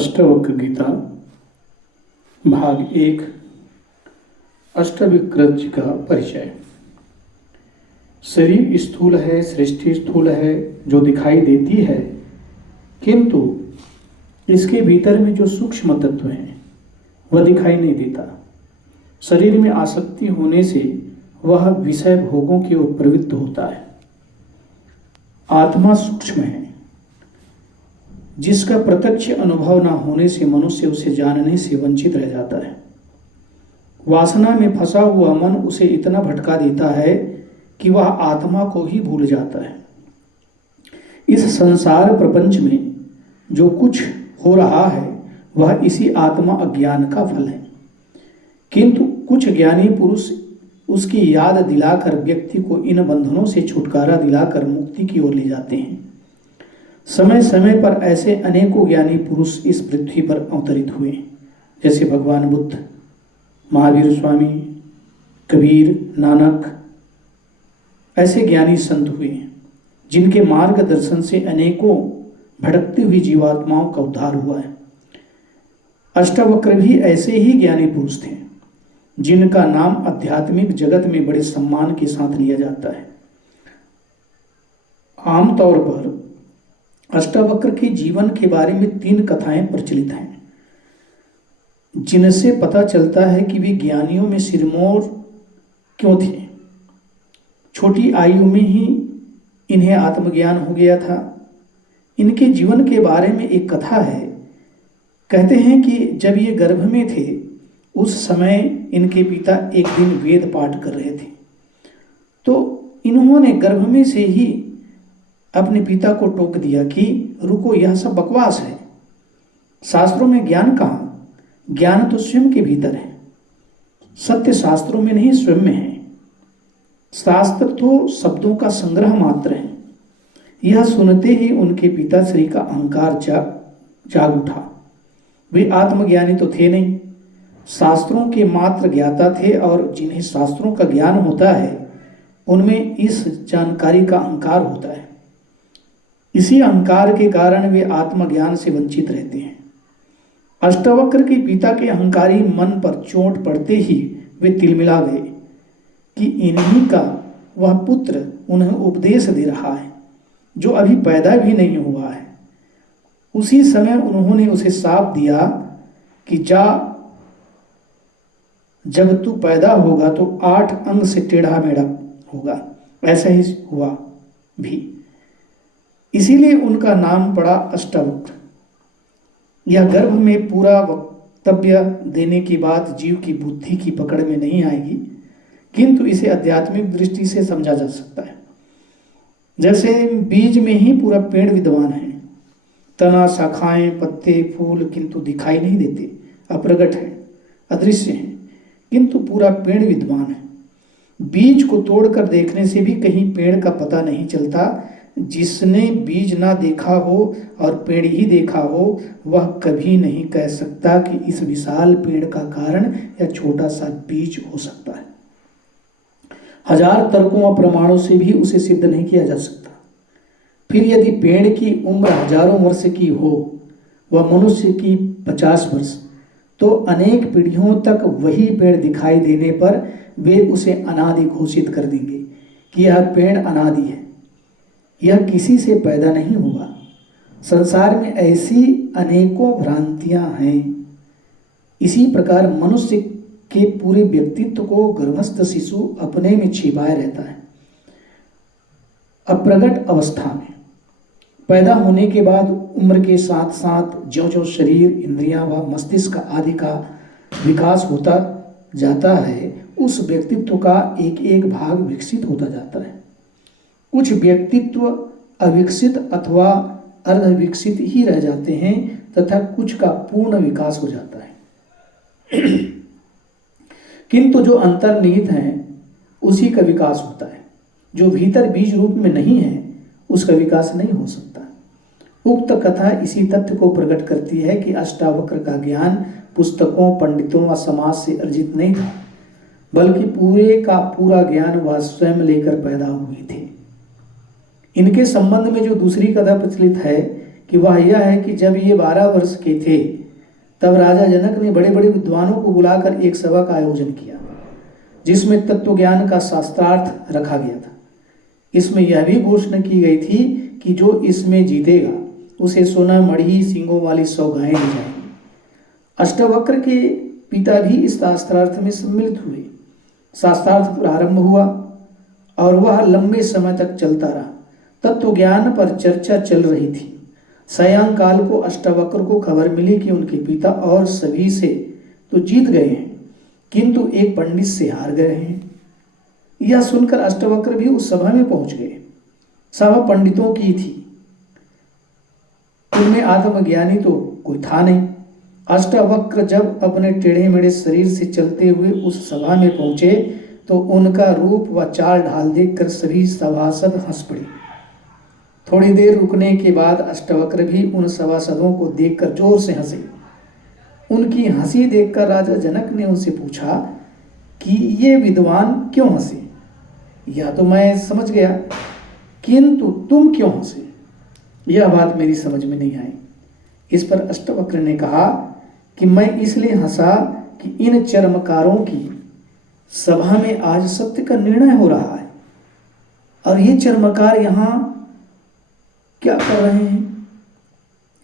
अष्टावक्र गीता भाग 1 अष्टावक्र जी का परिचय। शरीर स्थूल है, सृष्टि स्थूल है जो दिखाई देती है, किंतु इसके भीतर में जो सूक्ष्म तत्व है वह दिखाई नहीं देता। शरीर में आसक्ति होने से वह विषय भोगों की ओर प्रवृत्त होता है। आत्मा सूक्ष्म है, जिसका प्रत्यक्ष अनुभव न होने से मनुष्य उसे जानने से वंचित रह जाता है। वासना में फंसा हुआ मन उसे इतना भटका देता है कि वह आत्मा को ही भूल जाता है। इस संसार प्रपंच में जो कुछ हो रहा है वह इसी आत्मा अज्ञान का फल है, किंतु कुछ ज्ञानी पुरुष उसकी याद दिलाकर व्यक्ति को इन बंधनों से छुटकारा दिलाकर मुक्ति की ओर ले जाते हैं। समय समय पर ऐसे अनेकों ज्ञानी पुरुष इस पृथ्वी पर अवतरित हुए, जैसे भगवान बुद्ध, महावीर स्वामी, कबीर, नानक। ऐसे ज्ञानी संत हुए जिनके मार्गदर्शन से अनेकों भटकती हुई जीवात्माओं का उद्धार हुआ है। अष्टावक्र भी ऐसे ही ज्ञानी पुरुष थे जिनका नाम आध्यात्मिक जगत में बड़े सम्मान के साथ लिया जाता है। आमतौर पर अष्टावक्र के जीवन के बारे में 3 कथाएं प्रचलित हैं, जिनसे पता चलता है कि वे ज्ञानियों में सिरमौर क्यों थे। छोटी आयु में ही इन्हें आत्मज्ञान हो गया था। इनके जीवन के बारे में एक कथा है। कहते हैं कि जब ये गर्भ में थे उस समय इनके पिता एक दिन वेद पाठ कर रहे थे, तो इन्होंने गर्भ में से ही अपने पिता को टोक दिया कि रुको, यह सब बकवास है। शास्त्रों में ज्ञान कहाँ? ज्ञान तो स्वयं के भीतर है। सत्य शास्त्रों में नहीं, स्वयं में है। शास्त्र तो शब्दों का संग्रह मात्र है। यह सुनते ही उनके पिताश्री का अहंकार जाग उठा। वे आत्मज्ञानी तो थे नहीं, शास्त्रों के मात्र ज्ञाता थे, और जिन्हें शास्त्रों का ज्ञान होता है उनमें इस जानकारी का अहंकार होता है। इसी अहंकार के कारण वे आत्मज्ञान से वंचित रहते हैं। अष्टावक्र के पिता के अहंकारी मन पर चोट पड़ते ही वे तिलमिला गए कि इन्हीं का वह पुत्र उन्हें उपदेश दे रहा है जो अभी पैदा भी नहीं हुआ है। उसी समय उन्होंने उसे शाप दिया कि जा, जब तू पैदा होगा तो 8 अंग से टेढ़ा मेढ़ा होगा। ऐसा ही हुआ भी, इसीलिए उनका नाम पड़ा अष्टावक्र। यह गर्भ में पूरा वक्तव्य देने की बात जीव की बुद्धि की पकड़ में नहीं आएगी, किंतु इसे आध्यात्मिक दृष्टि से समझा जा सकता है। जैसे बीज में ही पूरा पेड़ विद्वान है, तना, शाखाएं, पत्ते, फूल किंतु दिखाई नहीं देते, अप्रगट है, अदृश्य है, किंतु पूरा पेड़ विद्वान है। बीज को तोड़कर देखने से भी कहीं पेड़ का पता नहीं चलता। जिसने बीज ना देखा हो और पेड़ ही देखा हो, वह कभी नहीं कह सकता कि इस विशाल पेड़ का कारण या छोटा सा बीज हो सकता है। 1000 तर्कों और प्रमाणों से भी उसे सिद्ध नहीं किया जा सकता। फिर यदि पेड़ की उम्र हजारों वर्ष की हो, वह मनुष्य की 50 वर्ष, तो अनेक पीढ़ियों तक वही पेड़ दिखाई देने पर वे उसे अनादि घोषित कर देंगे कि यह पेड़ अनादि है, यह किसी से पैदा नहीं हुआ। संसार में ऐसी अनेकों भ्रांतियां हैं। इसी प्रकार मनुष्य के पूरे व्यक्तित्व को गर्भस्थ शिशु अपने में छिपाए रहता है। अप्रगट अवस्था में पैदा होने के बाद उम्र के साथ साथ ज्यों-ज्यों शरीर, इंद्रियां व मस्तिष्क आदि का विकास होता जाता है, उस व्यक्तित्व का एक एक भाग विकसित होता जाता है। कुछ व्यक्तित्व अविकसित अथवा अर्धविकसित ही रह जाते हैं तथा कुछ का पूर्ण विकास हो जाता है। किंतु जो अंतर्निहित है उसी का विकास होता है। जो भीतर बीज रूप में नहीं है उसका विकास नहीं हो सकता। उक्त कथा इसी तथ्य को प्रकट करती है कि अष्टावक्र का ज्ञान पुस्तकों, पंडितों व समाज से अर्जित नहीं था, बल्कि पूरे का पूरा ज्ञान वह स्वयं लेकर पैदा हुए थे। इनके संबंध में जो दूसरी कथा प्रचलित है कि वह यह है कि जब ये 12 वर्ष के थे तब राजा जनक ने बड़े बड़े विद्वानों को बुलाकर एक सभा का आयोजन किया, जिसमें तत्व ज्ञान का शास्त्रार्थ रखा गया था। इसमें यह भी घोषणा की गई थी कि जो इसमें जीतेगा उसे सोना, मणि, सींगों वाली 100 गायें दी जाएंगी। अष्टवक्र के पिता भी इस शास्त्रार्थ में सम्मिलित हुए। शास्त्रार्थ प्रारंभ हुआ और वह लंबे समय तक चलता रहा। तत्व ज्ञान पर चर्चा चल रही थी। सायंकाल को अष्टवक्र को खबर मिली कि उनके पिता और सभी से तो जीत गए हैं, किंतु एक पंडित से हार गए हैं। यह सुनकर अष्टवक्र भी उस सभा में पहुंच गए। सभा पंडितों की थी, उनमें आत्मज्ञानी तो कोई था नहीं। अष्टवक्र जब अपने टेढ़े मेढ़े शरीर से चलते हुए उस सभा में पहुंचे तो उनका रूप व चाल ढाल देखकर सभी सभासद हंस पड़े। थोड़ी देर रुकने के बाद अष्टवक्र भी उन सभासदों को देखकर जोर से हंसे। उनकी हंसी देखकर राजा जनक ने उनसे पूछा कि ये विद्वान क्यों हंसे? यह तो मैं समझ गया, किंतु तुम क्यों हंसे? यह बात मेरी समझ में नहीं आई। इस पर अष्टवक्र ने कहा कि मैं इसलिए हंसा कि इन चर्मकारों की सभा में आज सत्य का निर्णय हो रहा है और ये चर्मकार यहाँ क्या कर रहे हैं?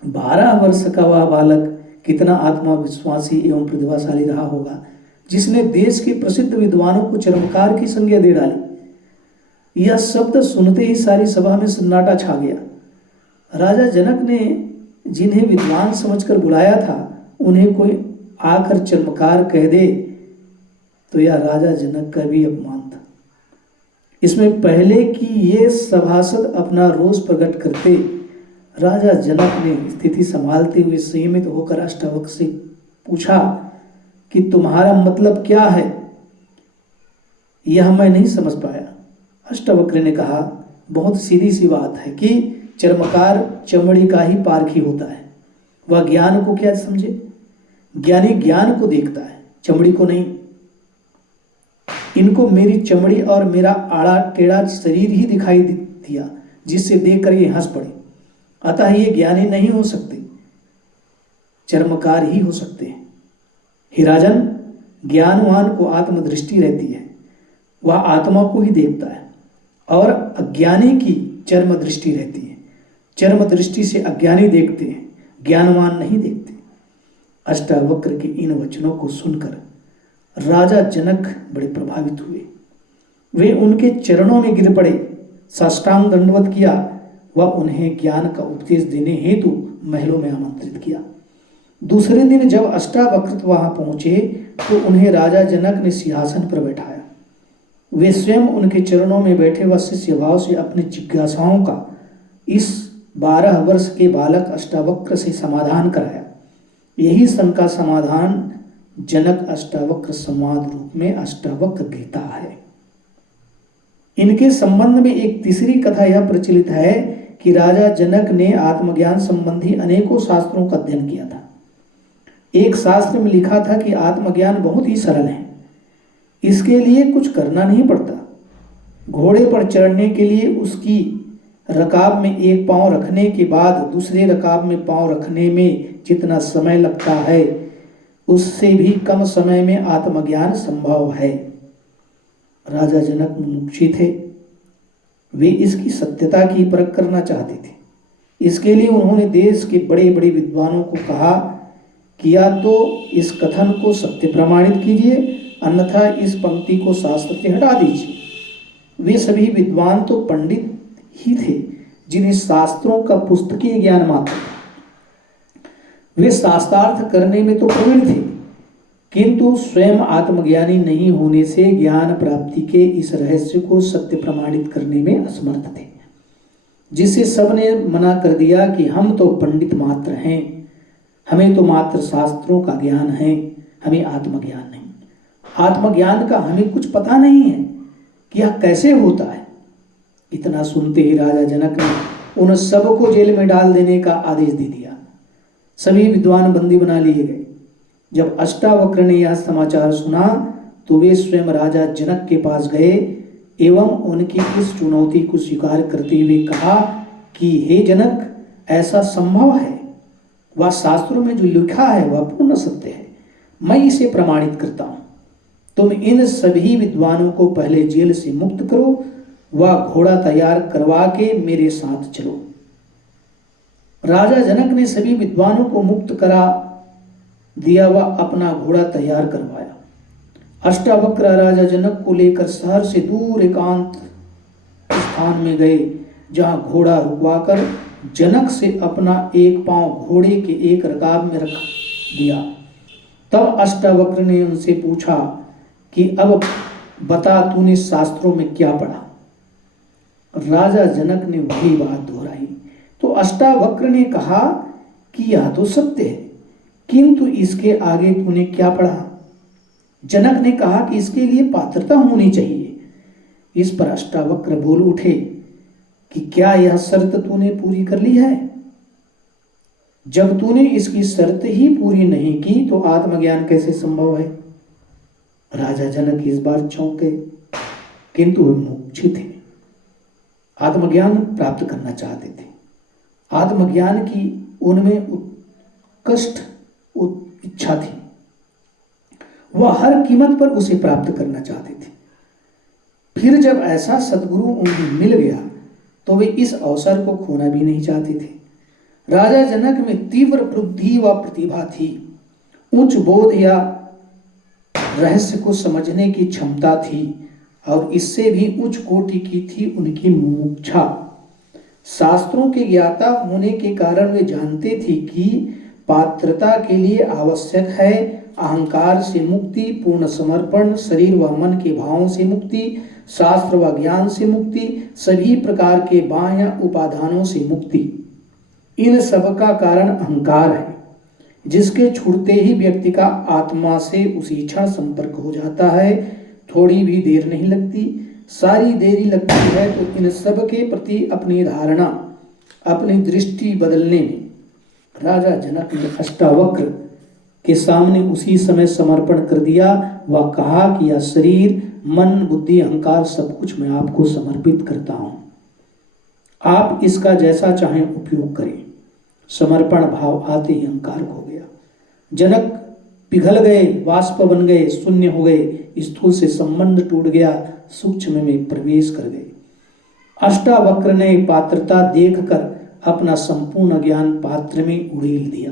12 वर्ष का वह बालक कितना आत्मविश्वासी एवं प्रतिभाशाली रहा होगा, जिसने देश के प्रसिद्ध विद्वानों को चर्मकार की संज्ञा दे डाली। यह शब्द सुनते ही सारी सभा में सन्नाटा छा गया। राजा जनक ने जिन्हें विद्वान समझकर बुलाया था, उन्हें कोई आकर चर्मकार कह दे तो यह राजा जनक का भी अपमान था। इसमें पहले कि ये सभासद अपना रोष प्रकट करते, राजा जनक ने स्थिति संभालते हुए संयमित होकर अष्टवक्र से पूछा कि तुम्हारा मतलब क्या है? यह मैं नहीं समझ पाया। अष्टवक्र ने कहा, बहुत सीधी सी बात है कि चर्मकार चमड़ी का ही पारखी होता है। वह ज्ञान को क्या समझे? ज्ञानी ज्ञान को देखता है, चमड़ी को नहीं। इनको मेरी चमड़ी और मेरा आड़ा टेढ़ा शरीर ही दिखाई दिया, जिससे देखकर ये हंस पड़े। अतः ये ज्ञानी नहीं हो सकते, चर्मकार ही हो सकते हैं। हे राजन, ज्ञानवान को आत्मदृष्टि रहती है, वह आत्मा को ही देखता है, और अज्ञानी की चर्म दृष्टि रहती है। चर्म दृष्टि से अज्ञानी देखते हैं, ज्ञानवान नहीं देखते। अष्टावक्र के इन वचनों को सुनकर राजा जनक बड़े प्रभावित हुए। वे उनके चरणों में गिर पड़े, साष्टांग दंडवत किया व उन्हें ज्ञान का उपदेश देने हेतु महलों में आमंत्रित किया। दूसरे दिन जब अष्टावक्र वहां पहुंचे तो उन्हें राजा जनक ने सिंहासन पर बैठाया। वे स्वयं उनके चरणों में बैठे व शिष्य भाव से अपनी जिज्ञासाओं का इस 12 वर्ष के बालक अष्टावक्र से समाधान कराया। यही शंका समाधान जनक अष्टावक्र संवाद रूप में अष्टावक्र गीता है। इनके संबंध में एक तीसरी कथा यह प्रचलित है कि राजा जनक ने आत्मज्ञान संबंधी अनेकों शास्त्रों का अध्ययन किया था। एक शास्त्र में लिखा था कि आत्मज्ञान बहुत ही सरल है, इसके लिए कुछ करना नहीं पड़ता। घोड़े पर चढ़ने के लिए उसकी रकाब में एक पांव रखने के बाद दूसरे रकाब में पांव रखने में जितना समय लगता है, उससे भी कम समय में आत्मज्ञान संभव है। राजा जनक मुमुक्षु थे, वे इसकी सत्यता की परख करना चाहते थे। इसके लिए उन्होंने देश के बड़े बड़े विद्वानों को कहा कि या तो इस कथन को सत्य प्रमाणित कीजिए, अन्यथा इस पंक्ति को शास्त्र से हटा दीजिए। वे सभी विद्वान तो पंडित ही थे, जिन्हें शास्त्रों का पुस्तकीय ज्ञान मात्र था। वे शास्त्रार्थ करने में तो प्रवीण थे, किंतु स्वयं आत्मज्ञानी नहीं होने से ज्ञान प्राप्ति के इस रहस्य को सत्य प्रमाणित करने में असमर्थ थे, जिससे सबने मना कर दिया कि हम तो पंडित मात्र हैं, हमें तो मात्र शास्त्रों का ज्ञान है, हमें आत्मज्ञान नहीं। आत्मज्ञान का हमें कुछ पता नहीं है कि यह कैसे होता है। इतना सुनते ही राजा जनक ने उन सबको जेल में डाल देने का आदेश दे दिया। सभी विद्वान बंदी बना लिए गए। जब अष्टावक्र ने यह समाचार सुना तो वे स्वयं राजा जनक के पास गए एवं उनकी इस चुनौती को स्वीकार करते हुए कहा कि हे जनक, ऐसा संभव है? वह शास्त्रों में जो लिखा है वह पूर्ण सत्य है। मैं इसे प्रमाणित करता हूं। तुम इन सभी विद्वानों को पहले जेल से मुक्त करो, वह घोड़ा तैयार करवा के मेरे साथ चलो। राजा जनक ने सभी विद्वानों को मुक्त करा दिया, वह अपना घोड़ा तैयार करवाया। अष्टावक्र राजा जनक को लेकर शहर से दूर एकांत स्थान में गए, जहां घोड़ा रुकवाकर जनक से अपना एक पांव घोड़े के एक रकाब में रख दिया। तब अष्टावक्र ने उनसे पूछा कि अब बता, तूने शास्त्रों में क्या पढ़ा? राजा जनक ने वही बात दोहराई। तो अष्टावक्र ने कहा कि यह तो सत्य है, किंतु इसके आगे तूने क्या पढ़ा? जनक ने कहा कि इसके लिए पात्रता होनी चाहिए। इस पर अष्टावक्र बोल उठे कि क्या यह शर्त तूने पूरी कर ली है? जब तूने इसकी शर्त ही पूरी नहीं की तो आत्मज्ञान कैसे संभव है? राजा जनक इस बार चौंक गए, किंतु वे मुमुक्षु थे, आत्मज्ञान प्राप्त करना चाहते थे। आत्मज्ञान की उनमें उत्कृष्ट इच्छा थी, वह हर कीमत पर उसे प्राप्त करना चाहते थे। फिर जब ऐसा सद्गुरु उन्हें मिल गया तो वे इस अवसर को खोना भी नहीं चाहते थे। राजा जनक में तीव्र बुद्धि व प्रतिभा थी, उच्च बोध या रहस्य को समझने की क्षमता थी, और इससे भी उच्च कोटि की थी उनकी मुमुक्षा। शास्त्रों के ज्ञाता होने के कारण वे जानते थे कि पात्रता के लिए आवश्यक है अहंकार से मुक्ति, पूर्ण समर्पण, शरीर व मन के भावों से मुक्ति, शास्त्र व ज्ञान से मुक्ति, सभी प्रकार के बाह्य उपादानों से मुक्ति। इन सब का कारण अहंकार है, जिसके छूटते ही व्यक्ति का आत्मा से उसी क्षण संपर्क हो जाता है। थोड़ी भी देर नहीं लगती, सारी देरी लगती है तो इन सब के प्रति अपनी धारणा, अपनी दृष्टि बदलने में। राजा जनक ने अष्टावक्र के सामने उसी समय समर्पण कर दिया। वह कहा कि यह शरीर, मन, बुद्धि, अहंकार सब कुछ मैं आपको समर्पित करता हूं, आप इसका जैसा चाहें उपयोग करें। समर्पण भाव आते ही अहंकार खो गया। जनक पिघल गए, वाष्प बन गए, शून्य हो गए, स्थूल से संबंध टूट गया, सूक्ष्म में प्रवेश कर गए। अष्टावक्र ने पात्रता देखकर अपना संपूर्ण ज्ञान पात्र में उड़ेल दिया।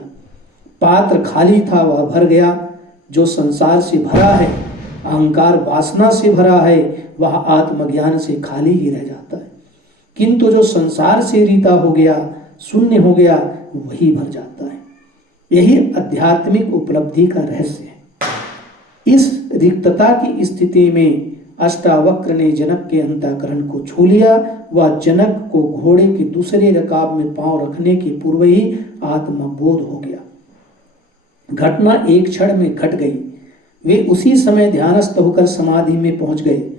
पात्र खाली था, वह भर गया। जो संसार से भरा है, अहंकार वासना से भरा है, वह आत्मज्ञान से खाली ही रह जाता है। किंतु जो संसार से रीता हो गया, शून्य हो गया, वही भर जाता है। यही आध्यात्मिक उपलब्धि का रहस्य है। इस रिक्तता की स्थिति में अष्टावक्र ने जनक के अंतःकरण को छू लिया। वह जनक को घोड़े के दूसरे रकाब में पांव रखने के पूर्व ही आत्मबोध हो गया। घटना एक क्षण में घट गई। वे उसी समय ध्यानस्थ होकर समाधि में पहुंच गए।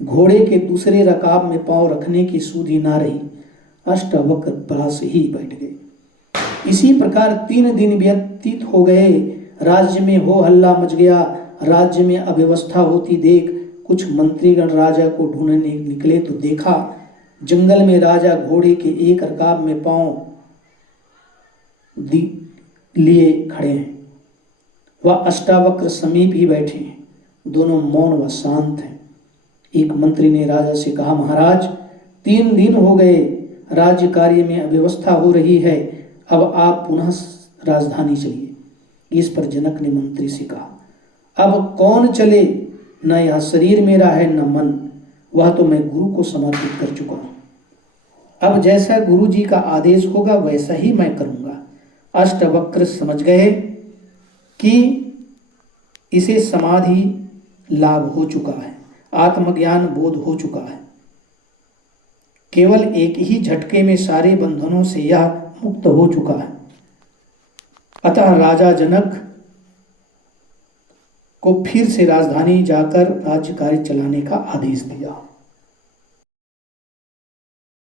घोड़े के दूसरे रकाब में पांव रखने की सुधि ना रही। अष्टावक्र पास ही बैठ गए। इसी प्रकार 3 दिन व्यतीत हो गए। राज्य में हो हल्ला मच गया। राज्य में अव्यवस्था होती देख कुछ मंत्रीगण राजा को ढूंढने निकले तो देखा जंगल में राजा घोड़े के एक रकाब में पांव लिए खड़े हैं। वह अष्टावक्र समीप ही बैठे हैं। दोनों मौन व शांत हैं। एक मंत्री ने राजा से कहा, महाराज 3 दिन हो गए, राज्य कार्य में अव्यवस्था हो रही है, अब आप पुनः राजधानी चलिए। इस पर जनक ने मंत्री से कहा, अब कौन चले? न यह शरीर मेरा है न मन, वह तो मैं गुरु को समर्पित कर चुका हूं। अब जैसा गुरु जी का आदेश होगा वैसा ही मैं करूंगा। अष्टावक्र समझ गए कि इसे समाधि लाभ हो चुका है, आत्मज्ञान बोध हो चुका है। केवल एक ही झटके में सारे बंधनों से यह मुक्त हो चुका है। अतः राजा जनक को फिर से राजधानी जाकर राज्य कार्य चलाने का आदेश दिया।